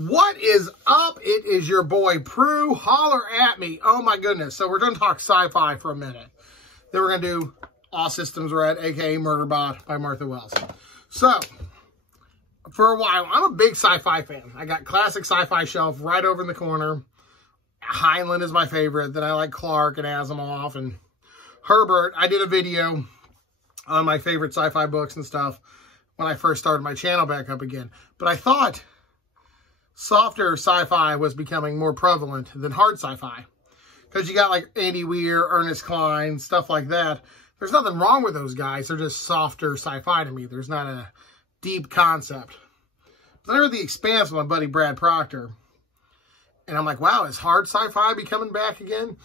What is up? It is your boy Prue. Holler at me. Oh my goodness. So we're going to talk sci-fi for a minute. Then we're going to do All Systems Red, aka Murderbot by Martha Wells. So, for a while, I'm a big sci-fi fan. I got classic sci-fi shelf right over in the corner. Heinlein is my favorite. Then I like Clark and Asimov and Herbert. I did a video on my favorite sci-fi books and stuff when I first started my channel back up again. But I thought softer sci-fi was becoming more prevalent than hard sci-fi. Because you got like Andy Weir, Ernest Cline, stuff like that. There's nothing wrong with those guys. They're just softer sci-fi to me. There's not a deep concept. But I read The Expanse with my buddy Brad Proctor. And I'm like, wow, is hard sci-fi becoming back again?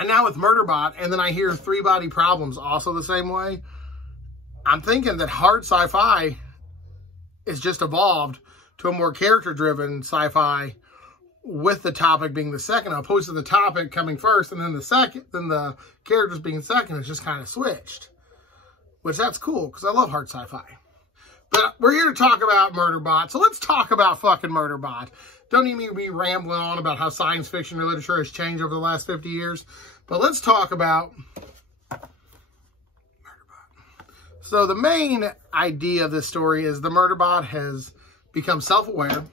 And now with Murderbot, and then I hear Three Body Problems also the same way. I'm thinking that hard sci-fi is just evolved to a more character-driven sci-fi, with the topic being the second, opposed to the topic coming first, and then the characters being second. It's just kind of switched, which that's cool because I love hard sci-fi. But we're here to talk about Murderbot, so let's talk about fucking Murderbot. Don't need me to be rambling on about how science fiction literature has changed over the last 50 years, but let's talk about Murderbot. So the main idea of this story is the Murderbot has become self-aware,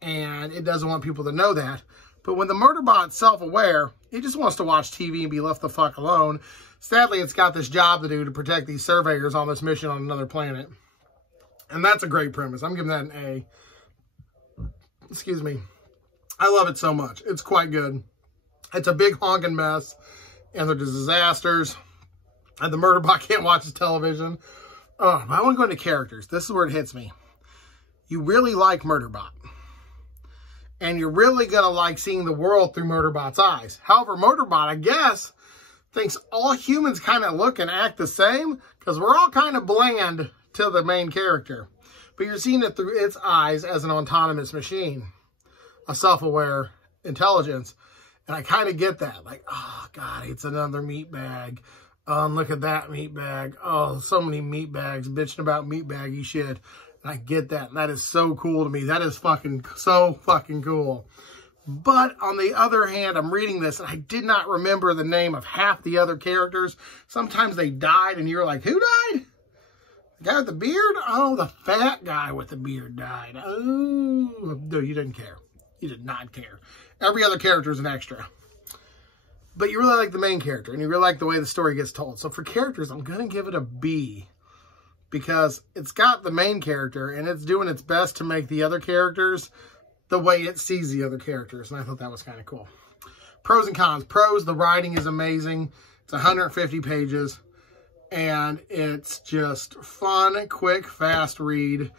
and it doesn't want people to know that. But when the Murderbot's self-aware, it just wants to watch TV and be left the fuck alone. Sadly, it's got this job to do to protect these surveyors on this mission on another planet. And that's a great premise. I'm giving that an A. Excuse me. I love it so much. It's quite good. It's a big honking mess, and there's disasters, and the Murderbot can't watch his television. Oh, I want to go into characters. This is where it hits me. You really like Murderbot, and you're really going to like seeing the world through Murderbot's eyes. However, Murderbot, I guess, thinks all humans kind of look and act the same because we're all kind of bland to the main character. But you're seeing it through its eyes as an autonomous machine, a self-aware intelligence. And I kind of get that. Like, oh, God, it's another meatbag. Oh, and look at that meatbag. Oh, so many meatbags bitching about meatbaggy shit. I get that. And that is so cool to me. That is fucking so fucking cool. But on the other hand, I'm reading this and I did not remember the name of half the other characters. Sometimes they died and you're like, who died? The guy with the beard? Oh, the fat guy with the beard died. Oh, no, you didn't care. You did not care. Every other character is an extra. But you really like the main character and you really like the way the story gets told. So for characters, I'm going to give it a B. Because it's got the main character and it's doing its best to make the other characters the way it sees the other characters. And I thought that was kind of cool. Pros and cons. Pros, the writing is amazing. It's 150 pages. And it's just fun, quick, fast read.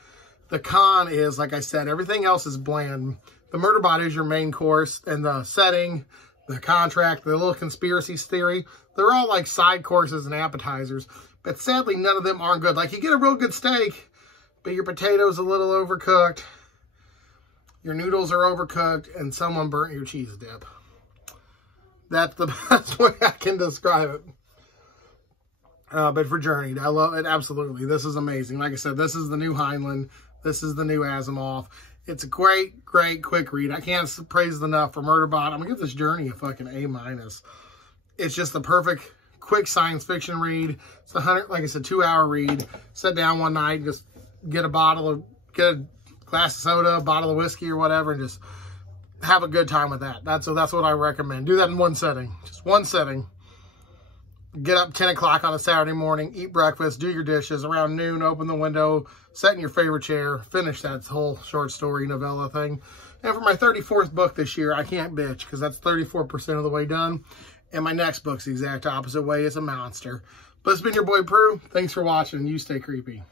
The con is, like I said, everything else is bland. The Murderbot is your main course. And the setting, the contract, the little conspiracy theory, they're all like side courses and appetizers. But sadly, none of them aren't good. Like, you get a real good steak, but your potato's a little overcooked. Your noodles are overcooked, and someone burnt your cheese dip. That's the best way I can describe it. But for Journeyed, I love it. Absolutely. This is amazing. Like I said, this is the new Heinlein. This is the new Asimov. It's a great, great, quick read. I can't praise it enough for Murderbot. I'm going to give this Journey a fucking A-. It's just the perfect quick science fiction read. It's like I said, 2-hour read. Sit down one night, just get a glass of soda, a bottle of whiskey or whatever, and just have a good time with that. That's what I recommend. Do that in one setting. Just one setting. Get up 10 o'clock on a Saturday morning, eat breakfast, do your dishes. Around noon, open the window, sit in your favorite chair, finish that whole short story novella thing. And for my 34th book this year, I can't bitch because that's 34% of the way done. And my next book's the exact opposite way. It's a monster. But it's been your boy Prue. Thanks for watching. You stay creepy.